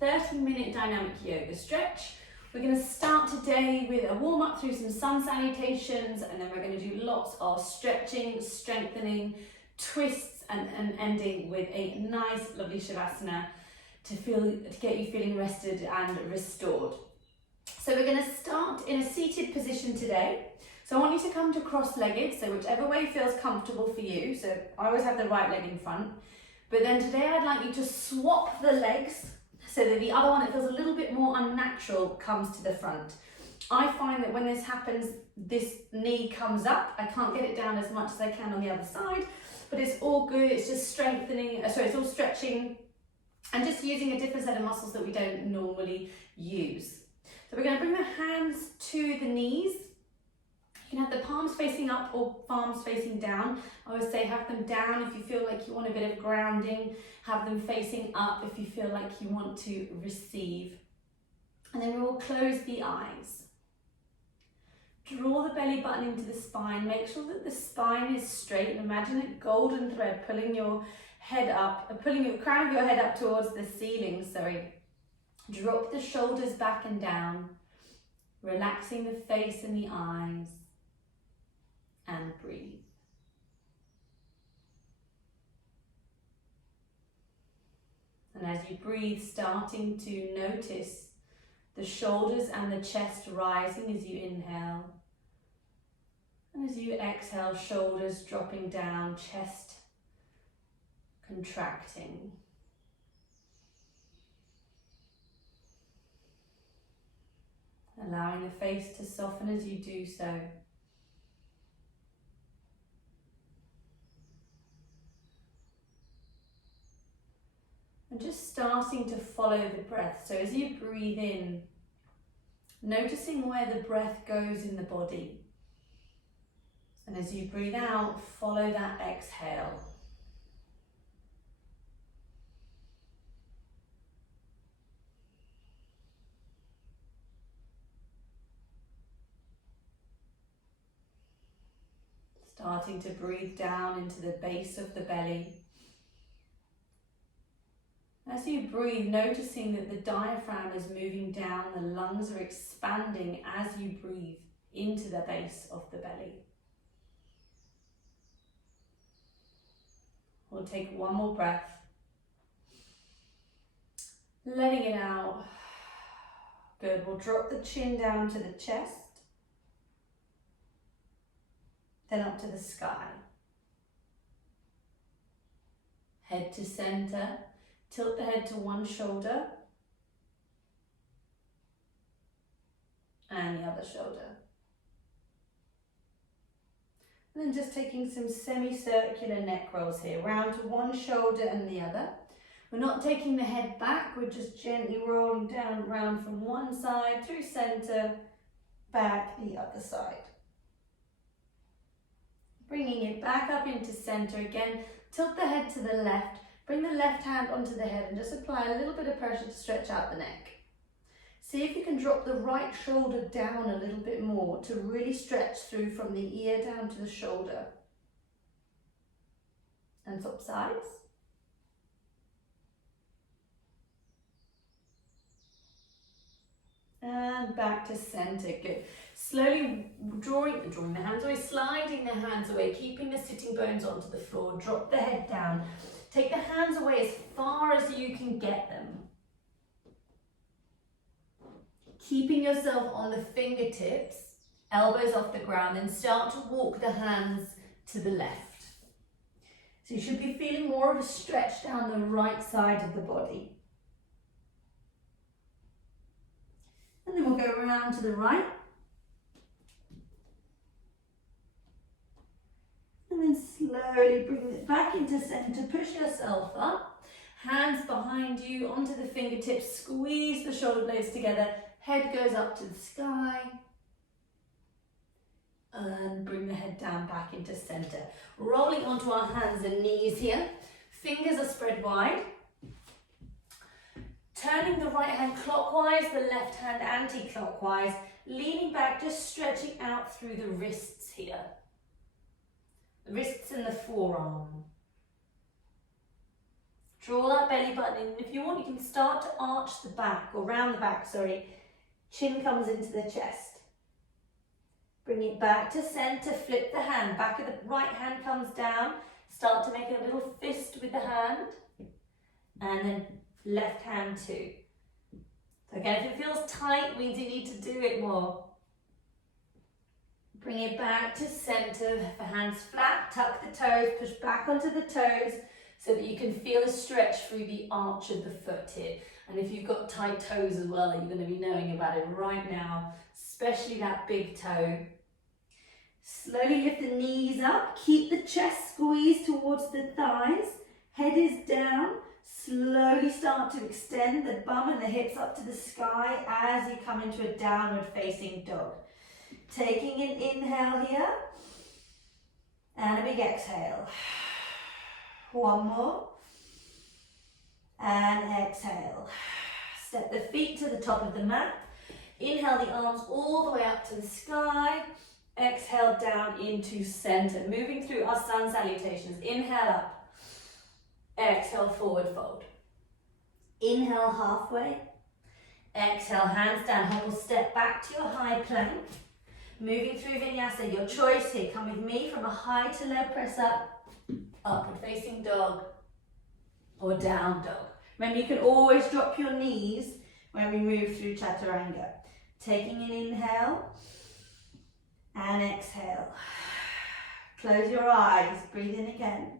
30-minute dynamic yoga stretch. We're going to start today with a warm up through some sun salutations, and then we're going to do lots of stretching, strengthening, twists, and ending with a nice, lovely shavasana to get you feeling rested and restored. So we're going to start in a seated position today. So I want you to come to cross-legged, so whichever way feels comfortable for you. So I always have the right leg in front. But then today I'd like you to swap the legs so that the other one that feels a little bit more unnatural comes to the front. I find that when this happens, this knee comes up. I can't get it down as much as I can on the other side, but it's all good. It's just strengthening, it's all stretching and just using a different set of muscles that we don't normally use. So we're going to bring the hands to the knees. You can have the palms facing up or palms facing down. I always say have them down if you feel like you want a bit of grounding. Have them facing up if you feel like you want to receive. And then we will close the eyes. Draw the belly button into the spine. Make sure that the spine is straight. And imagine a golden thread pulling your head up, pulling your crown of your head up towards the ceiling, Drop the shoulders back and down, relaxing the face and the eyes. And breathe. And as you breathe, starting to notice the shoulders and the chest rising as you inhale. And as you exhale, shoulders dropping down, chest contracting. Allowing the face to soften as you do so. And just starting to follow the breath. So as you breathe in, noticing where the breath goes in the body. And as you breathe out, follow that exhale. Starting to breathe down into the base of the belly. As you breathe, noticing that the diaphragm is moving down, the lungs are expanding as you breathe into the base of the belly. We'll take one more breath. Letting it out. Good. We'll drop the chin down to the chest, then up to the sky. Head to center. Tilt the head to one shoulder and the other shoulder. And then just taking some semicircular neck rolls here, round to one shoulder and the other. We're not taking the head back, we're just gently rolling down, round from one side, through center, back the other side. Bringing it back up into center again, tilt the head to the left. Bring the left hand onto the head and just apply a little bit of pressure to stretch out the neck. See if you can drop the right shoulder down a little bit more to really stretch through from the ear down to the shoulder. And swap sides. And back to center, good. Slowly drawing the hands away, sliding the hands away, keeping the sitting bones onto the floor, drop the head down. Take the hands away as far as you can get them. Keeping yourself on the fingertips, elbows off the ground, then start to walk the hands to the left. So you should be feeling more of a stretch down the right side of the body. And then we'll go around to the right. And then slowly bring it back into center, push yourself up, hands behind you onto the fingertips, squeeze the shoulder blades together, head goes up to the sky, and bring the head down back into center. Rolling onto our hands and knees here, fingers are spread wide, turning the right hand clockwise, the left hand anti-clockwise, leaning back, just stretching out through the wrists here. The wrists and the forearm. Draw that belly button in. If you want, you can start to arch the back, or round the back, sorry. Chin comes into the chest. Bring it back to center, flip the hand. Back of the right hand comes down. Start to make a little fist with the hand. And then left hand too. So again, if it feels tight, means you need to do it more. Bring it back to center, the hands flat, tuck the toes, push back onto the toes so that you can feel a stretch through the arch of the foot here. And if you've got tight toes as well, you're going to be knowing about it right now, especially that big toe. Slowly lift the knees up, keep the chest squeezed towards the thighs, head is down. Slowly start to extend the bum and the hips up to the sky as you come into a downward facing dog. Taking an inhale here, and a big exhale. One more, and exhale. Step the feet to the top of the mat. Inhale the arms all the way up to the sky. Exhale down into center. Moving through our sun salutations. Inhale up. Exhale, forward fold. Inhale halfway. Exhale, hands down. Hobble, step back to your high plank. Moving through vinyasa, your choice here. Come with me from a high to low press up, upward facing dog, or down dog. Remember, you can always drop your knees when we move through chaturanga. Taking an inhale and exhale. Close your eyes, breathe in again.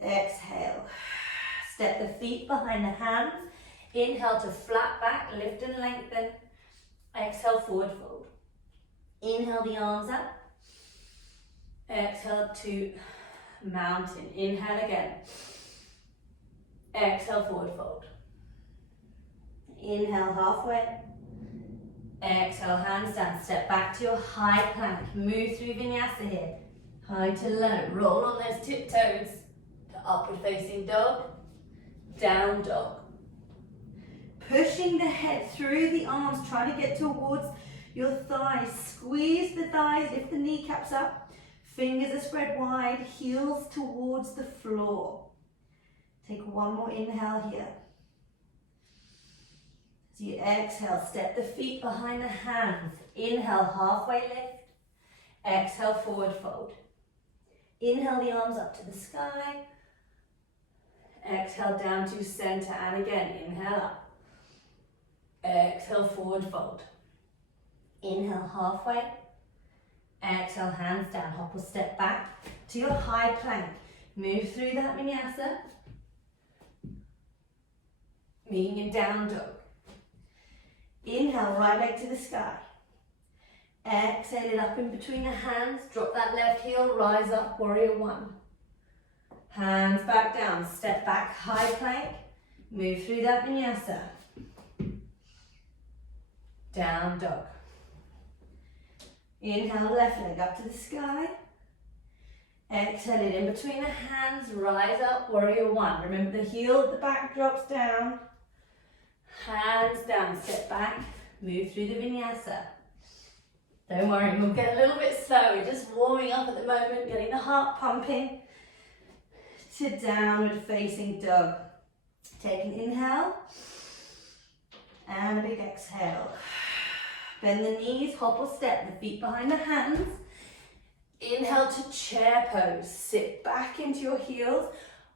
Exhale. Step the feet behind the hands. Inhale to flat back, lift and lengthen. Exhale, forward fold. Inhale the arms up. Exhale to mountain. Inhale again. Exhale, forward fold. Inhale halfway. Exhale, hands down. Step back to your high plank. Move through vinyasa here. High to low. Roll on those tiptoes. To upward facing dog. Down dog. Pushing the head through the arms, trying to get towards your thighs. Squeeze the thighs, lift the kneecaps up. Fingers are spread wide, heels towards the floor. Take one more inhale here. As you exhale, step the feet behind the hands. Inhale, halfway lift. Exhale, forward fold. Inhale the arms up to the sky. Exhale down to center, and again, inhale up. Exhale, forward fold. Inhale halfway. Exhale, hands down. Hop or step back to your high plank. Move through that vinyasa. Meeting in down dog. Inhale, right leg to the sky. Exhale it up in between the hands. Drop that left heel, rise up, warrior one. Hands back down, step back, high plank. Move through that vinyasa. Down dog. Inhale, left leg up to the sky. Exhale it in between the hands, rise up, warrior one. Remember the heel at the back drops down. Hands down, step back, move through the vinyasa. Don't worry, we'll get a little bit slow. We're just warming up at the moment, getting the heart pumping. To downward facing dog. Take an inhale and a big exhale. Bend the knees, hop or step, the feet behind the hands. Inhale to chair pose. Sit back into your heels.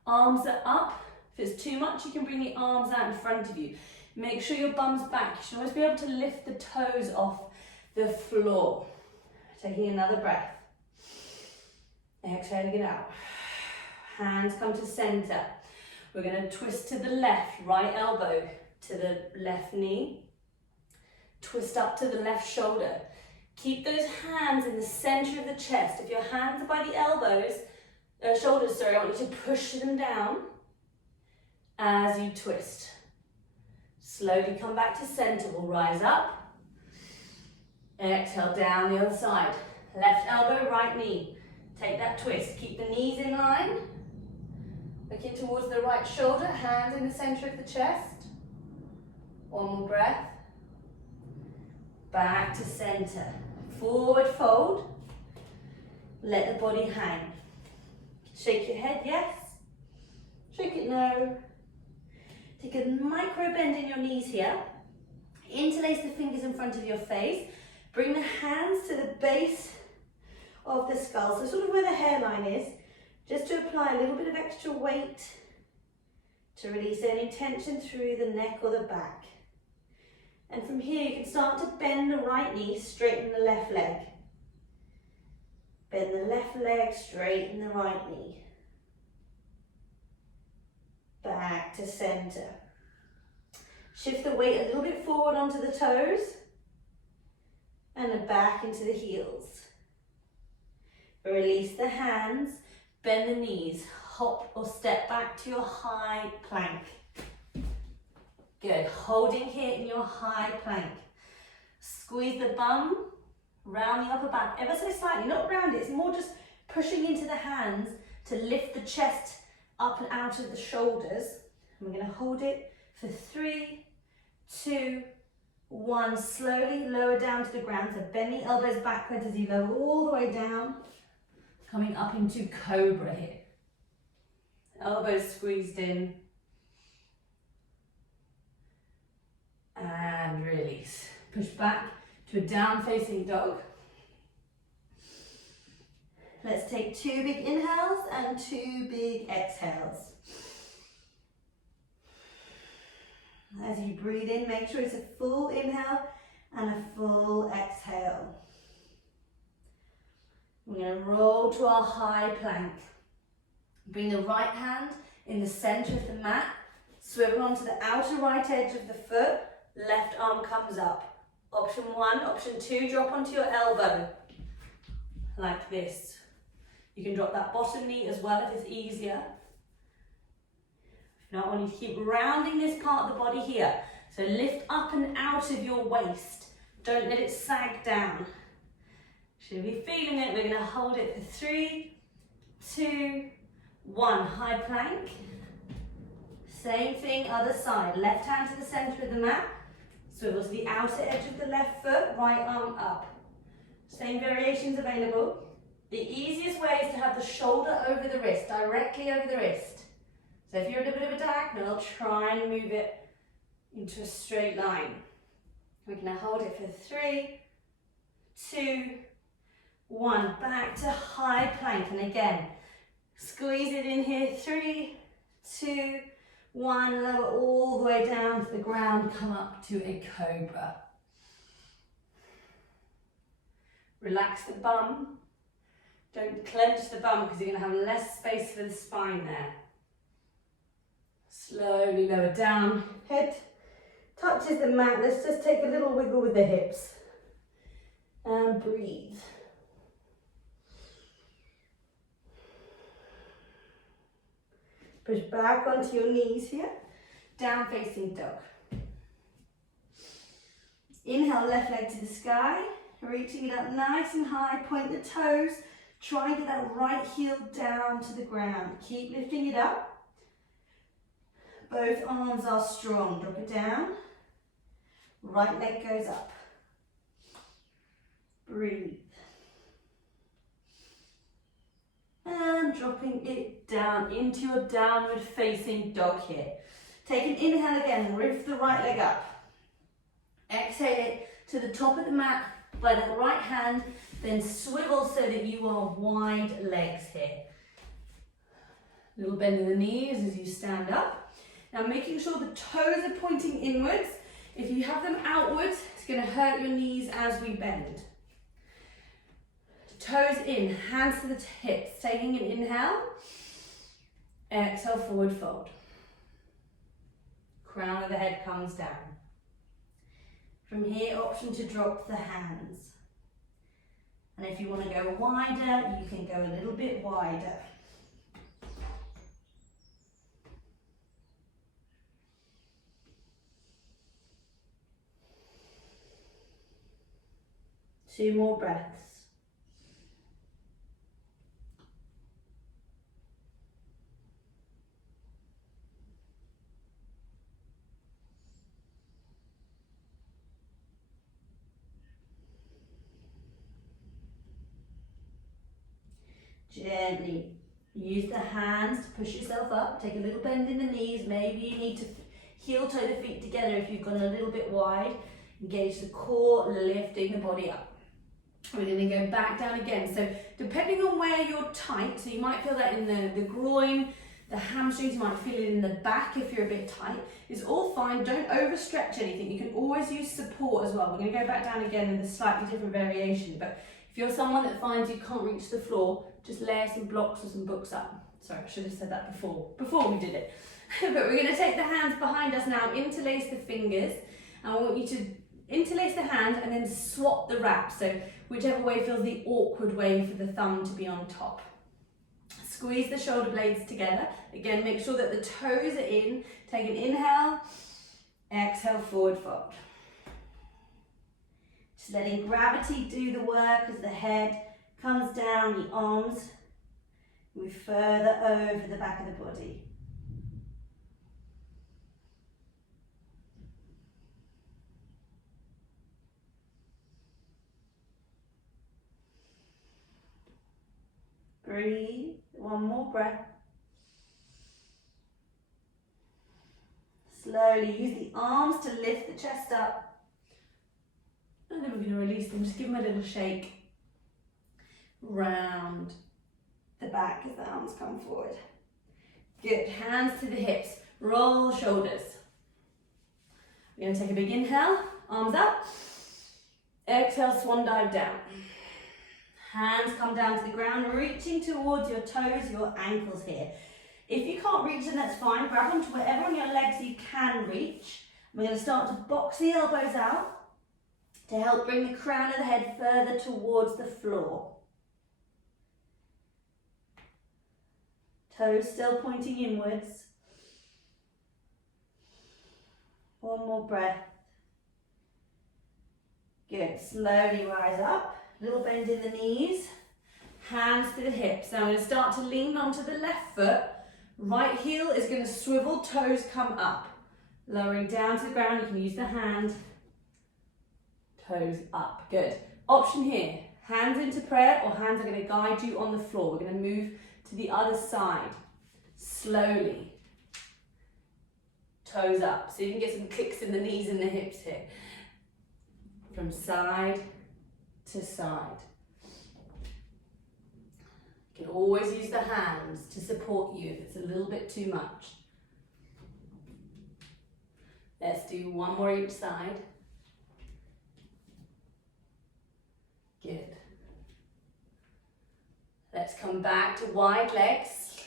Arms are up. If it's too much, you can bring the arms out in front of you. Make sure your bum's back. You should always be able to lift the toes off the floor. Taking another breath. Exhaling it out. Hands come to center. We're going to twist to the left, right elbow to the left knee. Twist up to the left shoulder. Keep those hands in the center of the chest. If your hands are by the shoulders, I want you to push them down as you twist. Slowly come back to center. We'll rise up. Exhale down the other side. Left elbow, right knee. Take that twist. Keep the knees in line. Looking towards the right shoulder, hands in the center of the chest. One more breath. Back to center. Forward fold. Let the body hang. Shake your head, yes. Shake it no. Take a micro bend in your knees here. Interlace the fingers in front of your face. Bring the hands to the base of the skull, so sort of where the hairline is, just to apply a little bit of extra weight to release any tension through the neck or the back. And from here you can start to bend the right knee, straighten the left leg. Bend the left leg, straighten the right knee. Back to center. Shift the weight a little bit forward onto the toes and then back into the heels. Release the hands, bend the knees, hop or step back to your high plank. Good, holding here in your high plank. Squeeze the bum, round the upper back ever so slightly, not round it, it's more just pushing into the hands to lift the chest up and out of the shoulders. And we're going to hold it for 3, 2, 1. Slowly lower down to the ground, so bend the elbows backwards as you go all the way down. Coming up into cobra here. Elbows squeezed in. And release. Push back to a down facing dog. Let's take 2 big inhales and 2 big exhales. As you breathe in, make sure it's a full inhale and a full exhale. We're going to roll to our high plank. Bring the right hand in the center of the mat. Swivel onto the outer right edge of the foot. Left arm comes up. Option 1. Option 2, drop onto your elbow. Like this. You can drop that bottom knee as well if it's easier. If not, I want you to keep rounding this part of the body here. So lift up and out of your waist. Don't let it sag down. Should be feeling it. We're going to hold it for 3, 2, 1. High plank. Same thing, other side. Left hand to the center of the mat. Swivel to the outer edge of the left foot. Right arm up. Same variations available. The easiest way is to have the shoulder over the wrist, directly over the wrist. So if you're in a bit of a diagonal, try and move it into a straight line. We're going to hold it for 3, 2, 1. Back to high plank. And again, squeeze it in here. 3, 2, 1. Lower all the way down to the ground. Come up to a cobra. Relax the bum. Don't clench the bum because you're going to have less space for the spine there. Slowly lower down. Head touches the mat. Let's just take a little wiggle with the hips. And breathe. Push back onto your knees here. Down facing dog. Inhale, left leg to the sky. Reaching it up nice and high. Point the toes. Try and get that right heel down to the ground. Keep lifting it up. Both arms are strong. Drop it down. Right leg goes up. Breathe. And dropping it down into a downward facing dog here. Take an inhale again, lift the right leg up. Exhale it to the top of the mat by that right hand, then swivel so that you are wide legs here. Little bend in the knees as you stand up. Now making sure the toes are pointing inwards. If you have them outwards, it's going to hurt your knees as we bend. Toes in, hands to the hips, taking an inhale. Exhale, forward fold. Crown of the head comes down. From here, option to drop the hands. And if you want to go wider, you can go a little bit wider. Two more breaths. Gently Use the hands to push yourself up. Take a little bend in the knees. Maybe you need to heel toe the feet together if you've gone a little bit wide. Engage the core, lifting the body up. We're going to go back down again. So depending on where you're tight, so you might feel that in the groin, the hamstrings, you might feel it in the back if you're a bit tight. It's all fine. Don't overstretch anything. You can always use support as well. We're going to go back down again with a slightly different variation. But if you're someone that finds you can't reach the floor, just layer some blocks or some books up. Sorry, I should have said that before we did it. But we're going to take the hands behind us now, interlace the fingers, and I want you to interlace the hand and then swap the wrap. So whichever way feels the awkward way for the thumb to be on top. Squeeze the shoulder blades together. Again, make sure that the toes are in. Take an inhale, exhale, forward fold. Just letting gravity do the work as the head comes down, the arms move further over the back of the body. Breathe, one more breath. Slowly use the arms to lift the chest up. And then we're going to release them, just give them a little shake. Round the back as the arms come forward. Good, hands to the hips, roll the shoulders. We're going to take a big inhale, arms up. Exhale, swan dive down. Hands come down to the ground, reaching towards your toes, your ankles here. If you can't reach them, that's fine. Grab them to wherever on your legs you can reach. We're going to start to box the elbows out to help bring the crown of the head further towards the floor. Toes still pointing inwards. One more breath. Good. Slowly rise up. Little bend in the knees. Hands to the hips. Now I'm going to start to lean onto the left foot. Right heel is going to swivel, toes come up. Lowering down to the ground, you can use the hand. Toes up. Good. Option here. Hands into prayer or hands are going to guide you on the floor. We're going to move to the other side. Slowly. Toes up. So you can get some kicks in the knees and the hips here. From side to side. You can always use the hands to support you if it's a little bit too much. Let's do one more each side. Good. Let's come back to wide legs.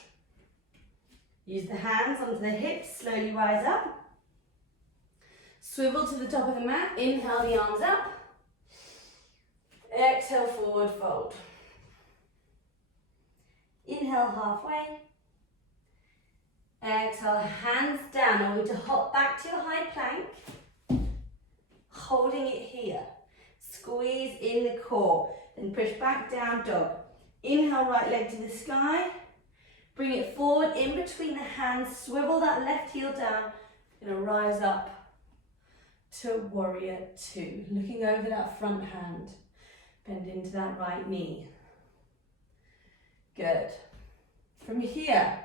Use the hands onto the hips, slowly rise up. Swivel to the top of the mat, inhale the arms up. Exhale, forward fold. Inhale halfway. Exhale, hands down. I want you to hop back to your high plank. Holding it here. Squeeze in the core. Then push back down, dog. Inhale, right leg to the sky. Bring it forward in between the hands. Swivel that left heel down. You're going to rise up to warrior two. Looking over that front hand. Bend into that right knee. Good. From here,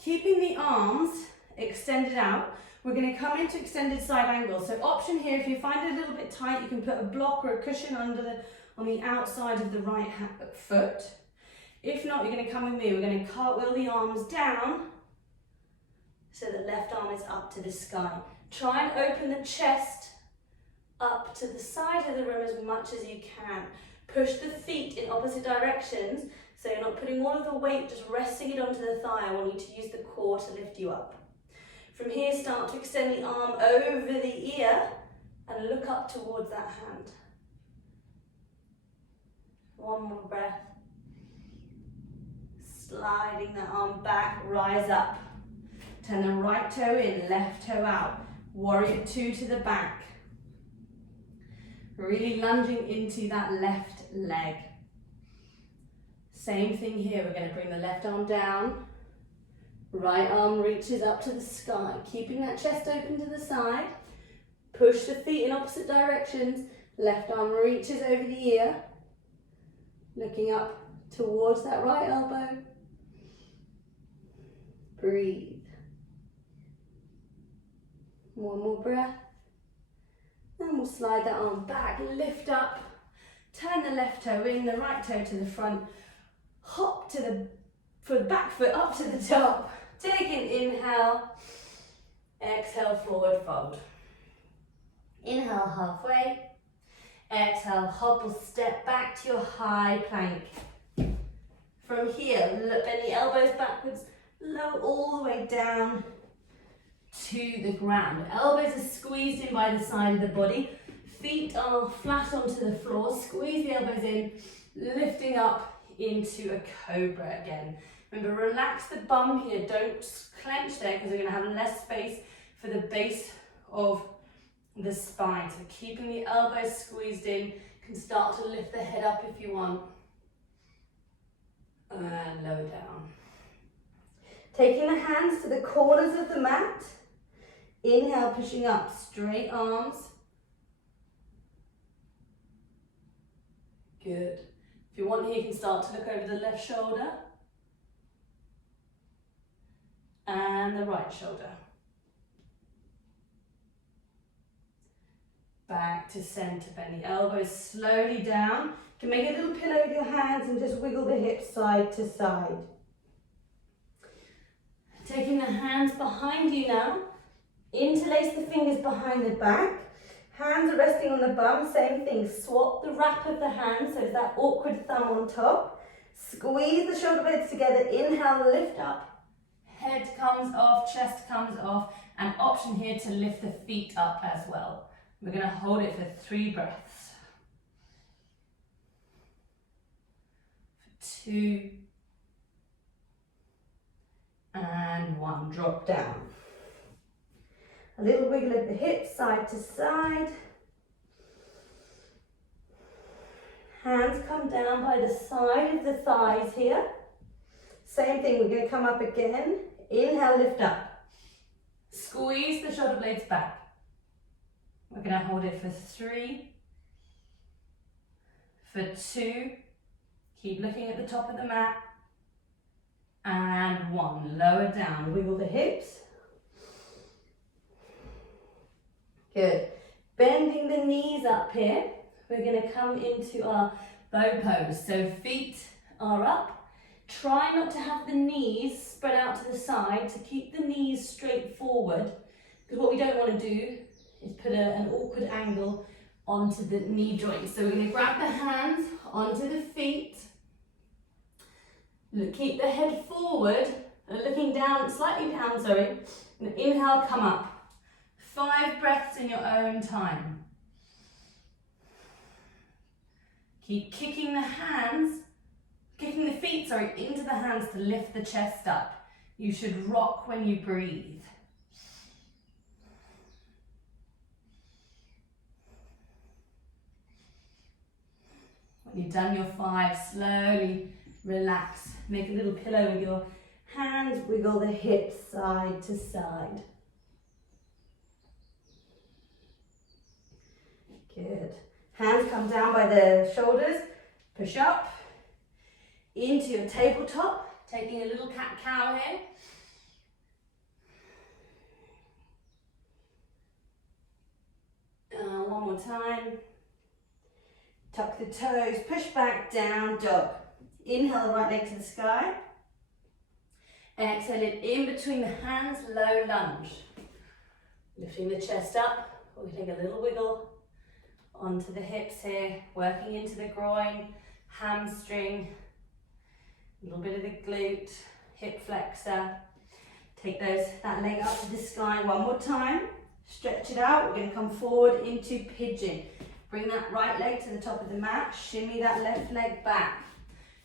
keeping the arms extended out, we're going to come into extended side angle. So option here, if you find it a little bit tight, you can put a block or a cushion on the outside of the right foot. If not, you're going to come with me. We're going to cartwheel the arms down so the left arm is up to the sky. Try and open the chest up to the side of the room as much as you can. Push the feet in opposite directions so you're not putting all of the weight, just resting it onto the thigh. I want you to use the core to lift you up. From here, start to extend the arm over the ear and look up towards that hand. One more breath. Sliding the arm back, rise up. Turn the right toe in, left toe out. Warrior two to the back. Really lunging into that left leg. Same thing here, we're going to bring the left arm down. Right arm reaches up to the sky, keeping that chest open to the side. Push the feet in opposite directions. Left arm reaches over the ear. Looking up towards that right elbow. Breathe. One more breath. Then we'll slide that arm back, lift up, turn the left toe in, the right toe to the front, hop to the back foot up to the top. Take an inhale, exhale, forward fold. Inhale halfway, exhale, hobble, step back to your high plank. From here, bend the elbows backwards, low all the way down to the ground. Elbows are squeezed in by the side of the body. Feet are flat onto the floor. Squeeze the elbows in, lifting up into a cobra again. Remember, relax the bum here. Don't clench there because you're going to have less space for the base of the spine. So keeping the elbows squeezed in. You can start to lift the head up if you want. And lower down. Taking the hands to the corners of the mat. Inhale, pushing up, straight arms. Good. If you want here, you can start to look over the left shoulder. And the right shoulder. Back to center, bend the elbows slowly down. You can make a little pillow with your hands and just wiggle the hips side to side. Taking the hands behind you now. Interlace the fingers behind the back. Hands are resting on the bum, same thing. Swap the wrap of the hands, so it's that awkward thumb on top. Squeeze the shoulder blades together. Inhale, lift up. Head comes off, chest comes off. An option here to lift the feet up as well. We're going to hold it for 3 breaths. For 2. And 1. Drop down. A little wiggle of the hips side to side. Hands come down by the side of the thighs here. Same thing, we're going to come up again. Inhale, lift up. Squeeze the shoulder blades back. We're going to hold it for 3. For 2. Keep looking at the top of the mat. And 1. Lower down. Wiggle the hips. Good. Bending the knees up here. We're going to come into our bow pose. So feet are up. Try not to have the knees spread out to the side, to keep the knees straight forward. Because what we don't want to do is put an awkward angle onto the knee joint. So we're going to grab the hands onto the feet. Keep the head forward, looking down, slightly down, sorry. And inhale, come up. 5 breaths in your own time. Keep kicking the feet into the hands to lift the chest up. You should rock when you breathe. When you've done your 5, slowly relax. Make a little pillow with your hands, wiggle the hips side to side. Good. Hands come down by the shoulders, push up into your tabletop, taking a little cat-cow here. One more time. Tuck the toes, push back, down dog. Inhale the right leg to the sky. Exhale it in between the hands, low lunge. Lifting the chest up, we'll take a little wiggle onto the hips here, working into the groin, hamstring, a little bit of the glute, hip flexor. Take that leg up to the sky one more time. Stretch it out. We're going to come forward into pigeon. Bring that right leg to the top of the mat. Shimmy that left leg back.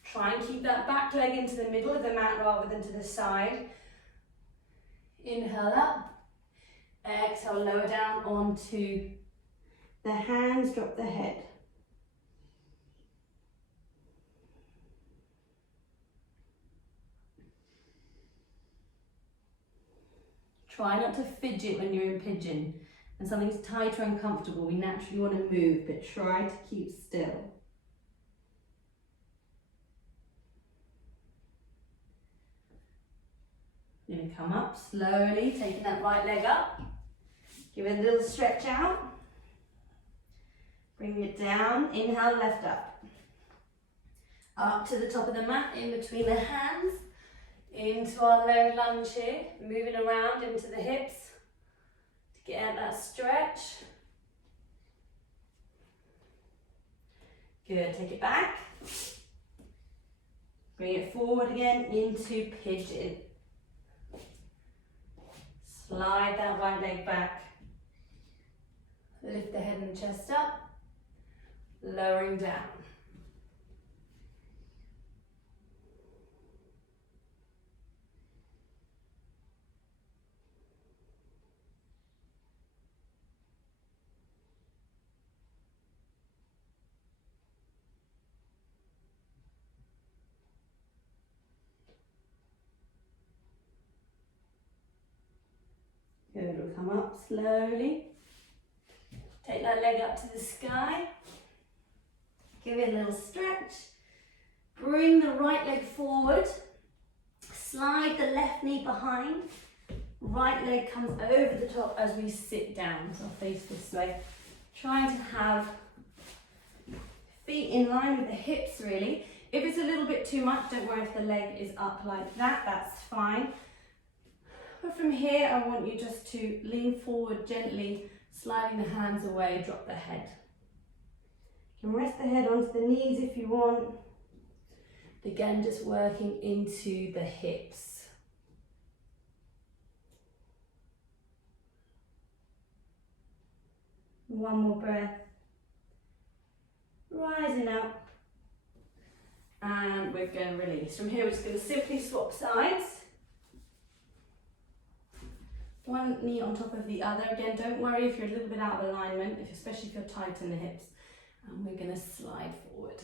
Try and keep that back leg into the middle of the mat rather than to the side. Inhale up. Exhale, lower down onto the hands, drop the head. Try not to fidget when you're in pigeon. When something's tight or uncomfortable, we naturally want to move, but try to keep still. You're going to come up slowly, taking that right leg up. Give it a little stretch out. Bring it down. Inhale, left up. Up to the top of the mat, in between the hands. Into our low lunge here. Moving around into the hips to get out that stretch. Good. Take it back. Bring it forward again into pigeon. Slide that right leg back. Lift the head and chest up. Lowering down. Good, we'll come up slowly. Take that leg up to the sky. Give it a little stretch. Bring the right leg forward. Slide the left knee behind. Right leg comes over the top as we sit down. So I'll face this way. Trying to have feet in line with the hips really. If it's a little bit too much, don't worry if the leg is up like that, that's fine. But from here, I want you just to lean forward gently, sliding the hands away, drop the head. You can rest the head onto the knees if you want. Again, just working into the hips. One more breath. Rising up. And we're going to release. From here, we're just going to simply swap sides. One knee on top of the other. Again, don't worry if you're a little bit out of alignment, especially if you're tight in the hips. And we're going to slide forward.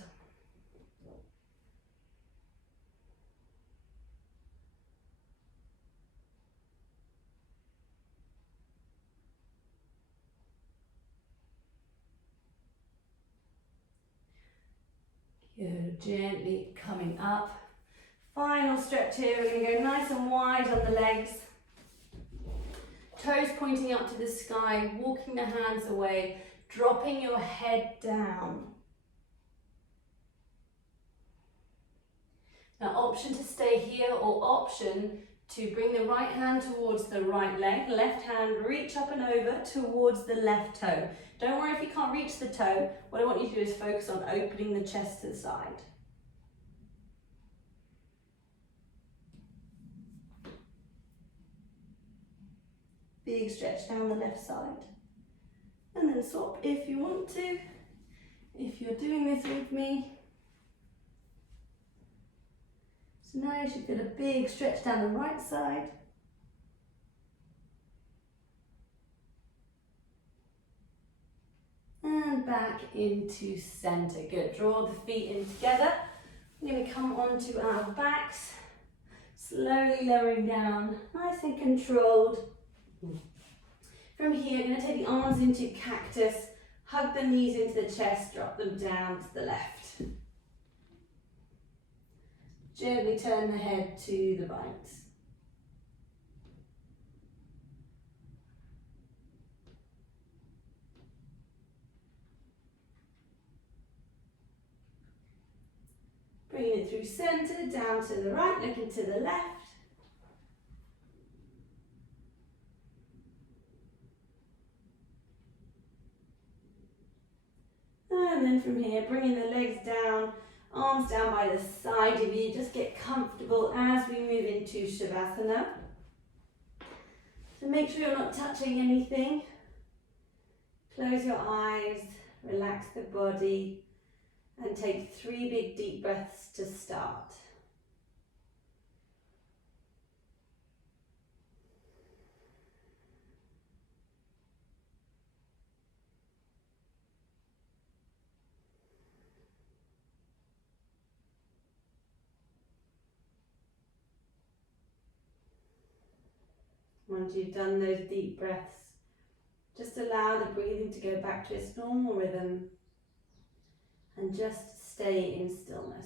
Good, gently coming up. Final stretch here. We're going to go nice and wide on the legs. Toes pointing up to the sky, walking the hands away, dropping your head down. Now, option to stay here or option to bring the right hand towards the right leg, left hand reach up and over towards the left toe. Don't worry if you can't reach the toe. What I want you to do is focus on opening the chest to the side. Big stretch down the left side. And then swap if you want to. If you're doing this with me. So now you should feel a big stretch down the right side. And back into center. Good. Draw the feet in together. We're going to come onto our backs. Slowly lowering down. Nice and controlled. From here, you're going to take the arms into cactus, hug the knees into the chest, drop them down to the left. Gently turn the head to the right. Bringing it through center, down to the right, looking to the left. And then from here, bringing the legs down, arms down by the side of you. Just get comfortable as we move into Shavasana. So make sure you're not touching anything. Close your eyes, relax the body, and take 3 big deep breaths to start. Once you've done those deep breaths, just allow the breathing to go back to its normal rhythm and just stay in stillness.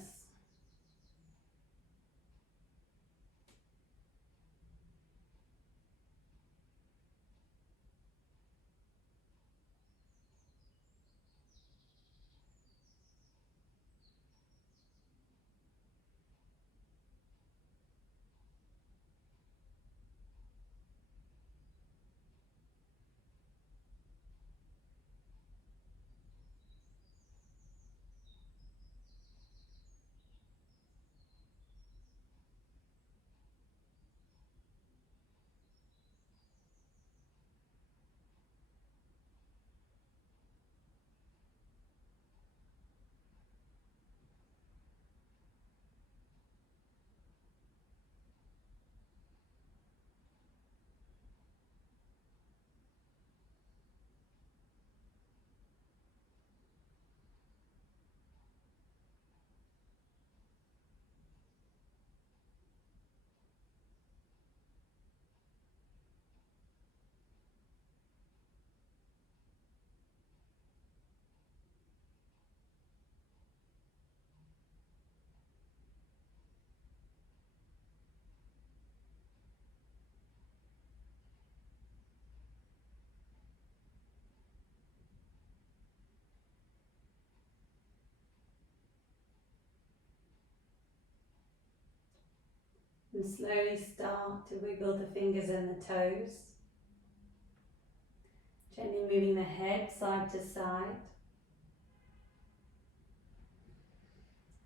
And slowly start to wiggle the fingers and the toes. Gently moving the head side to side.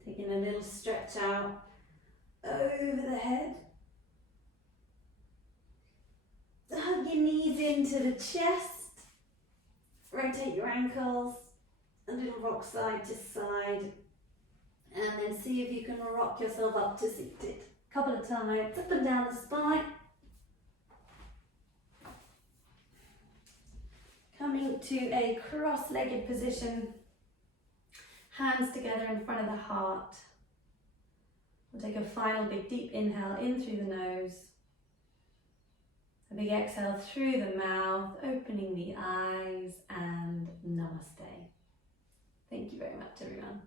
Taking a little stretch out over the head. Hug your knees into the chest. Rotate your ankles. A little rock side to side. And then see if you can rock yourself up to seated. Couple of times, up and down the spine. Coming to a cross-legged position. Hands together in front of the heart. We'll take a final big deep inhale in through the nose. A big exhale through the mouth, opening the eyes, and namaste. Thank you very much, everyone.